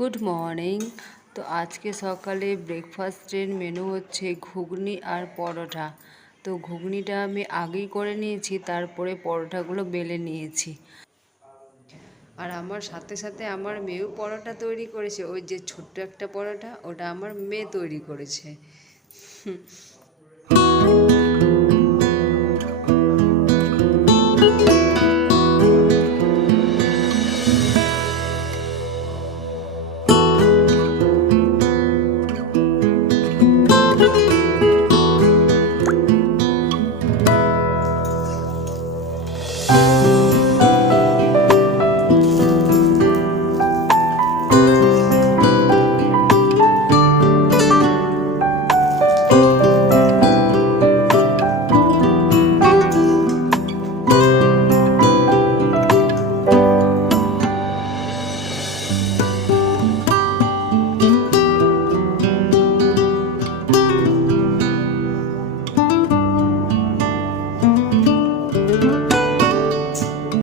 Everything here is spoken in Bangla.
Good morning. তো আজকে সকালে ব্রেকফাস্টের মেনু হচ্ছে ঘুগনি আর পরোটা। তো ঘুগনিটা আমি আগেই করে নিয়েছি, তারপরে পরোটাগুলো বেলে নিয়েছি। আর আমার সাথে সাথে আমার মেয়েও পরোটা তৈরি করেছে। ওই যে ছোট্ট একটা পরোটা, ওটা আমার মেয়ে তৈরি করেছে।